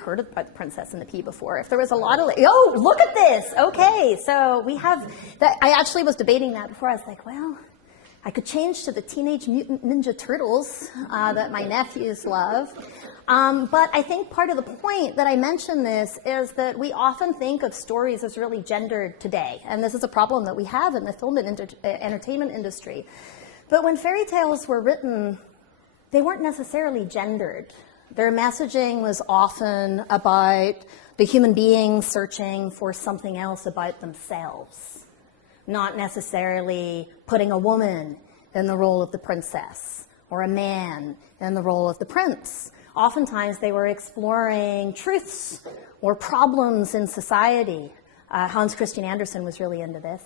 heard about the Princess and the Pea before. If there was a lot of, oh, look at this. Okay, so we have that. I actually was debating that before. I was like, well, I could change to the Teenage Mutant Ninja Turtles that my nephews love. But I think part of the point that I mention this is that we often think of stories as really gendered today. And this is a problem that we have in the film and entertainment industry. But when fairy tales were written, they weren't necessarily gendered. Their messaging was often about the human being searching for something else about themselves, not necessarily putting a woman in the role of the princess or a man in the role of the prince. Oftentimes they were exploring truths or problems in society. Hans Christian Andersen was really into this.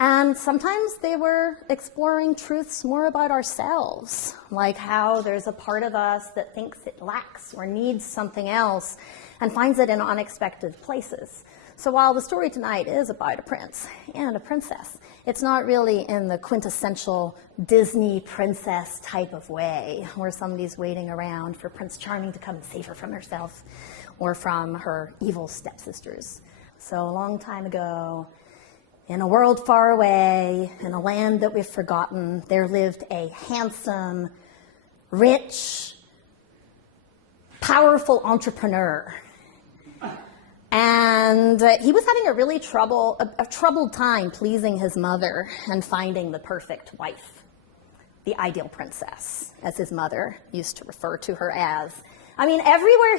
And sometimes they were exploring truths more about ourselves, like how there's a part of us that thinks it lacks or needs something else and finds it in unexpected places. So while the story tonight is about a prince and a princess, it's not really in the quintessential Disney princess type of way, where somebody's waiting around for Prince Charming to come and save her from herself or from her evil stepsisters. So a long time ago, in a world far away, in a land that we've forgotten, there lived a handsome, rich, powerful entrepreneur. And he was having a really troubled time pleasing his mother and finding the perfect wife, the ideal princess, as his mother used to refer to her as. I mean, everywhere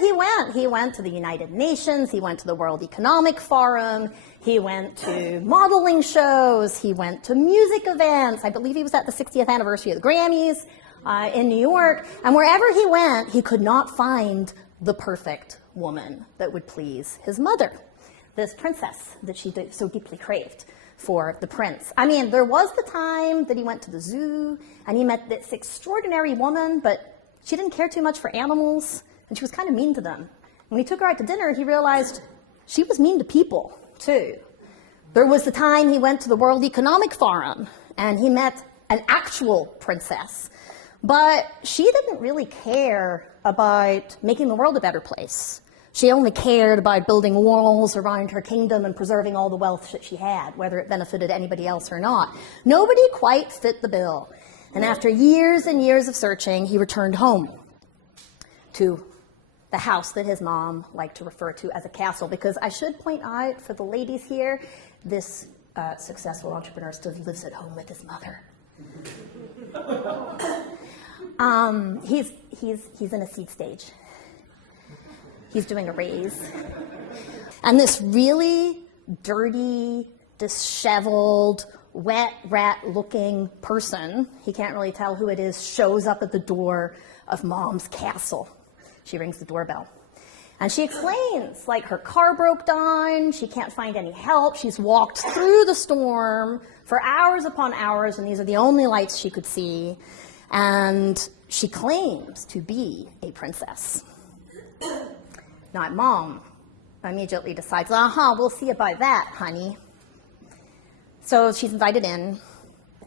he went to the United Nations, he went to the World Economic Forum, he went to modeling shows, he went to music events. I believe he was at the 60th anniversary of the Grammys in New York. And wherever he went, he could not find the perfect woman that would please his mother, this princess that she so deeply craved for the prince. I mean, there was the time that he went to the zoo and he met this extraordinary woman, but she didn't care too much for animals, and she was kind of mean to them. When he took her out to dinner, he realized she was mean to people, too. There was the time he went to the World Economic Forum, and he met an actual princess, but she didn't really care about making the world a better place. She only cared about building walls around her kingdom and preserving all the wealth that she had, whether it benefited anybody else or not. Nobody quite fit the bill. And after years and years of searching, he returned home to the house that his mom liked to refer to as a castle. Because I should point out for the ladies here, this successful entrepreneur still lives at home with his mother. He's in a seed stage. He's doing a raise. And this really dirty, disheveled, wet rat-looking person, he can't really tell who it is, shows up at the door of Mom's castle. She rings the doorbell. And she explains, like, her car broke down, she can't find any help, she's walked through the storm for hours upon hours, and these are the only lights she could see, and she claims to be a princess. Not Mom immediately decides, we'll see about that, honey. So she's invited in,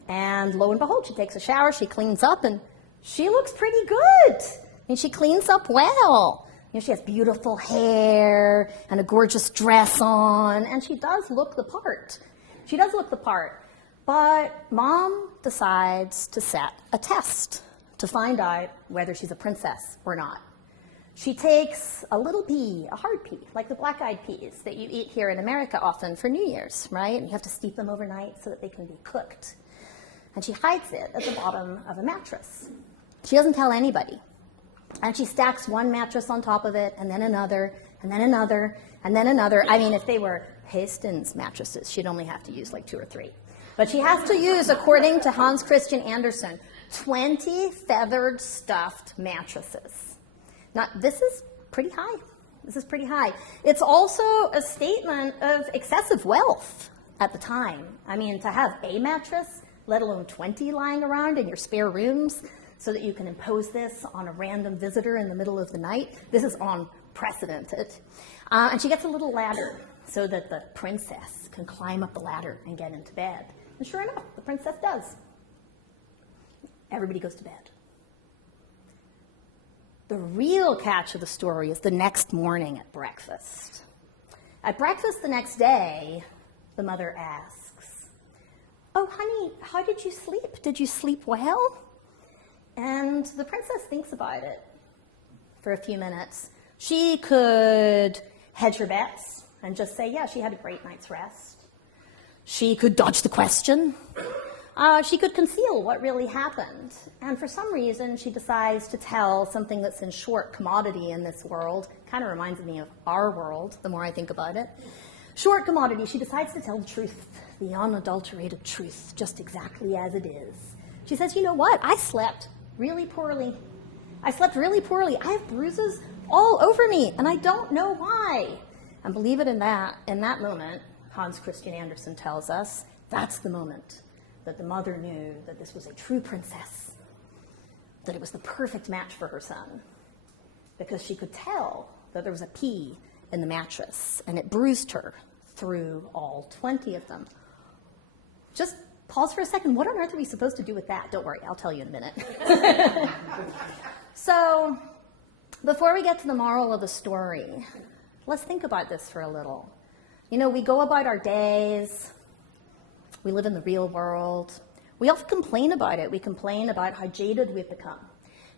and lo and behold, she takes a shower, she cleans up, and she looks pretty good. And she cleans up well. You know, she has beautiful hair and a gorgeous dress on, and she does look the part. She does look the part. But Mom decides to set a test to find out whether she's a princess or not. She takes a little pea, a hard pea, like the black-eyed peas that you eat here in America often for New Year's, right? And you have to steep them overnight so that they can be cooked. And she hides it at the bottom of a mattress. She doesn't tell anybody. And she stacks one mattress on top of it, and then another, and then another, and then another. I mean, if they were Hastings mattresses, she'd only have to use like 2 or 3. But she has to use, according to Hans Christian Andersen, 20 feathered stuffed mattresses. Now, this is pretty high. This is pretty high. It's also a statement of excessive wealth at the time. I mean, to have a mattress, let alone 20 lying around in your spare rooms so that you can impose this on a random visitor in the middle of the night, this is unprecedented. And she gets a little ladder so that the princess can climb up the ladder and get into bed. And sure enough, the princess does. Everybody goes to bed. The real catch of the story is the next morning at breakfast. At breakfast the next day, the mother asks, "Oh, honey, how did you sleep? Did you sleep well?" And the princess thinks about it for a few minutes. She could hedge her bets and just say, yeah, she had a great night's rest. She could dodge the question. She could conceal what really happened. And for some reason, she decides to tell something that's in short commodity in this world. Kind of reminds me of our world, the more I think about it. Short commodity, she decides to tell the truth, the unadulterated truth, just exactly as it is. She says, you know what? I slept really poorly. I slept really poorly. I have bruises all over me, and I don't know why. And believe it in that moment, Hans Christian Andersen tells us, that's the moment that the mother knew that this was a true princess, that it was the perfect match for her son, because she could tell that there was a pea in the mattress, and it bruised her through all 20 of them. Just pause for a second. What on earth are we supposed to do with that? Don't worry, I'll tell you in a minute. So, before we get to the moral of the story, let's think about this for a little. You know, we go about our days, we live in the real world. We often complain about it. We complain about how jaded we've become.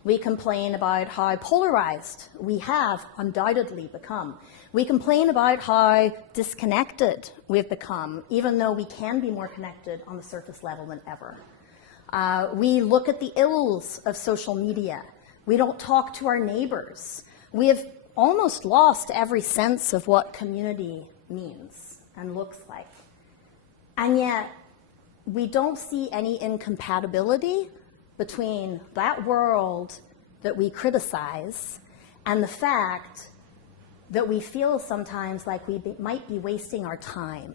We complain about how polarized we have undoubtedly become. We complain about how disconnected we've become, even though we can be more connected on the surface level than ever. We look at the ills of social media. We don't talk to our neighbors. We have almost lost every sense of what community means and looks like. And yet, we don't see any incompatibility between that world that we criticize and the fact that we feel sometimes like we might be wasting our time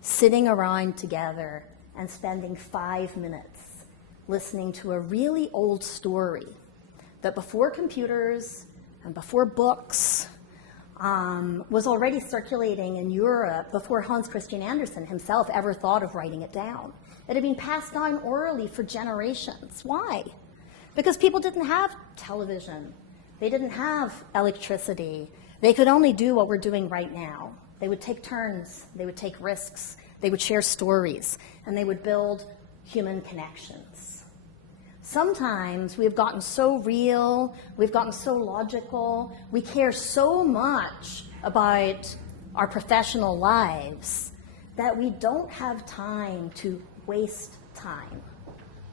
sitting around together and spending 5 minutes listening to a really old story that before computers and before books was already circulating in Europe before Hans Christian Andersen himself ever thought of writing it down. It had been passed down orally for generations. Why? Because people didn't have television. They didn't have electricity. They could only do what we're doing right now. They would take turns. They would take risks. They would share stories. And they would build human connections. Sometimes we've gotten so real, we've gotten so logical, we care so much about our professional lives that we don't have time to waste time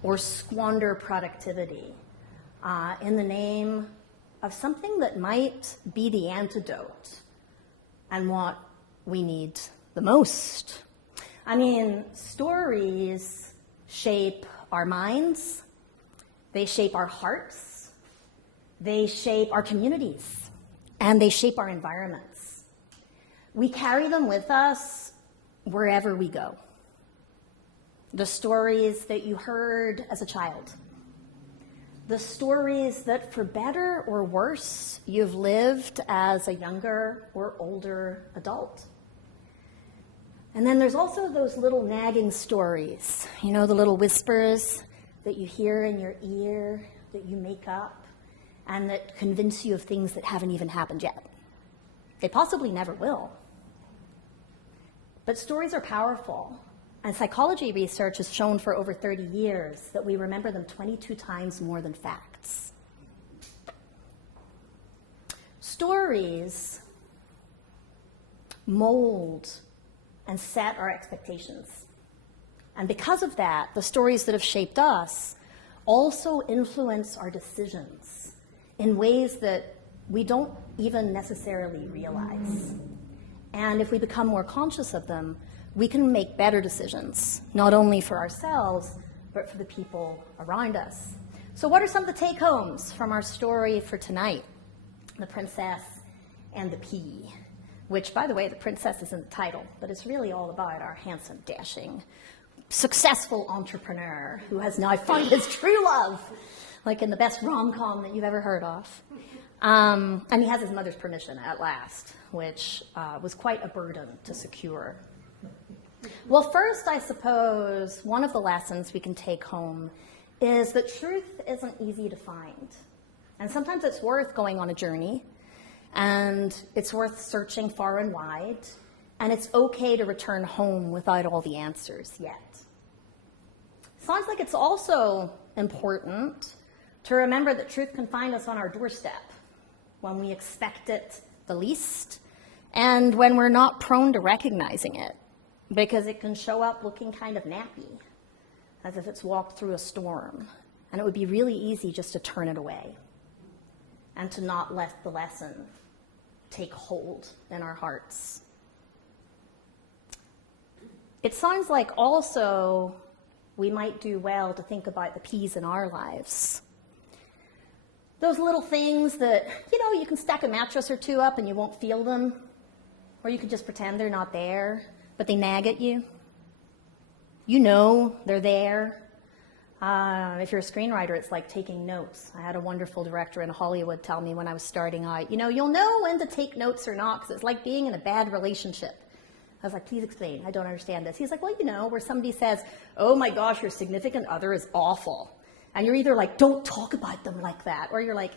or squander productivity in the name of something that might be the antidote and what we need the most. I mean, stories shape our minds, they shape our hearts, they shape our communities, and they shape our environments. We carry them with us wherever we go. The stories that you heard as a child, the stories that, for better or worse, you've lived as a younger or older adult. And then there's also those little nagging stories, you know, the little whispers that you hear in your ear, that you make up, and that convince you of things that haven't even happened yet. They possibly never will. But stories are powerful. And psychology research has shown for over 30 years that we remember them 22 times more than facts. Stories mold and set our expectations. And because of that, the stories that have shaped us also influence our decisions in ways that we don't even necessarily realize. And if we become more conscious of them, we can make better decisions, not only for ourselves, but for the people around us. So what are some of the take-homes from our story for tonight? The Princess and the Pea, which, by the way, the princess is in the title, but it's really all about our handsome, dashing, successful entrepreneur who has now found his true love, like in the best rom-com that you've ever heard of. And he has his mother's permission at last, which was quite a burden to secure. Well, first, I suppose, one of the lessons we can take home is that truth isn't easy to find. And sometimes it's worth going on a journey, and it's worth searching far and wide, and it's okay to return home without all the answers yet. Sounds like it's also important to remember that truth can find us on our doorstep when we expect it the least, and when we're not prone to recognizing it, because it can show up looking kind of nappy, as if it's walked through a storm, and it would be really easy just to turn it away and to not let the lesson take hold in our hearts. It sounds like also we might do well to think about the P's in our lives. Those little things that, you can stack a mattress or two up and you won't feel them, or you can just pretend they're not there, but they nag at you. You know they're there. If you're a screenwriter, it's like taking notes. I had a wonderful director in Hollywood tell me when I was starting out, you'll know when to take notes or not, because it's like being in a bad relationship. I was like, please explain. I don't understand this. He's like, well, where somebody says, oh my gosh, your significant other is awful. And you're either like, don't talk about them like that, or you're like,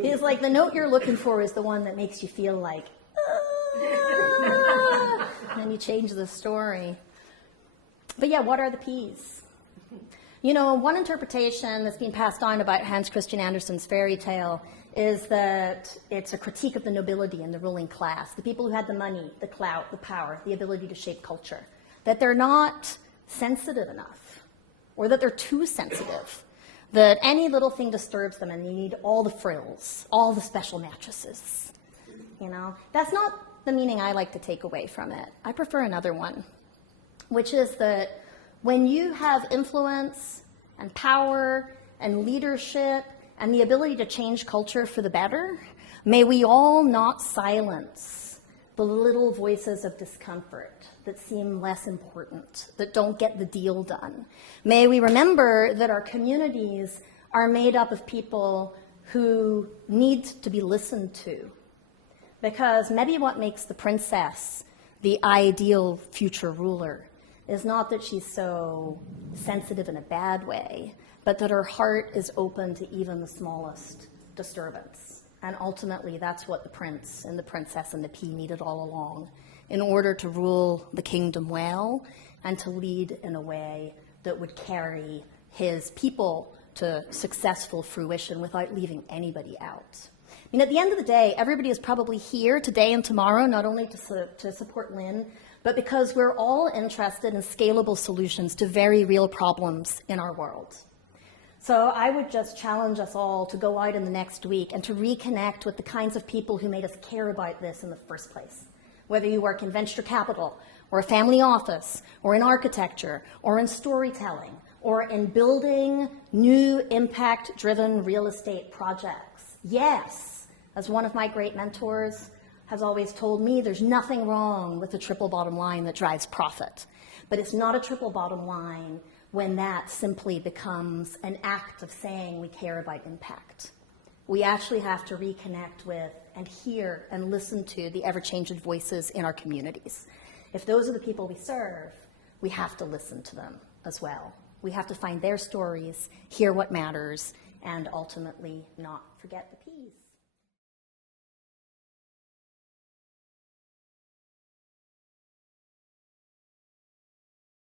He's like, the note you're looking for is the one that makes you feel like, and you change the story. But yeah, what are the P's? One interpretation that's been passed on about Hans Christian Andersen's fairy tale is that it's a critique of the nobility and the ruling class, the people who had the money, the clout, the power, the ability to shape culture, that they're not sensitive enough, or that they're too sensitive, that any little thing disturbs them and they need all the frills, all the special mattresses. That's not the meaning I like to take away from it. I prefer another one, which is that when you have influence and power and leadership and the ability to change culture for the better, may we all not silence the little voices of discomfort that seem less important, that don't get the deal done. May we remember that our communities are made up of people who need to be listened to. Because maybe what makes the princess the ideal future ruler is not that she's so sensitive in a bad way, but that her heart is open to even the smallest disturbance. And ultimately, that's what the prince and the princess and the pea needed all along, in order to rule the kingdom well and to lead in a way that would carry his people to successful fruition without leaving anybody out. At the end of the day, everybody is probably here today and tomorrow, not only to support Lynn, but because we're all interested in scalable solutions to very real problems in our world. So I would just challenge us all to go out in the next week and to reconnect with the kinds of people who made us care about this in the first place. Whether you work in venture capital, or a family office, or in architecture, or in storytelling, or in building new impact-driven real estate projects. Yes, as one of my great mentors has always told me, there's nothing wrong with a triple bottom line that drives profit. But it's not a triple bottom line when that simply becomes an act of saying we care about impact. We actually have to reconnect with and hear and listen to the ever-changing voices in our communities. If those are the people we serve, we have to listen to them as well. We have to find their stories, hear what matters, and ultimately not forget the people.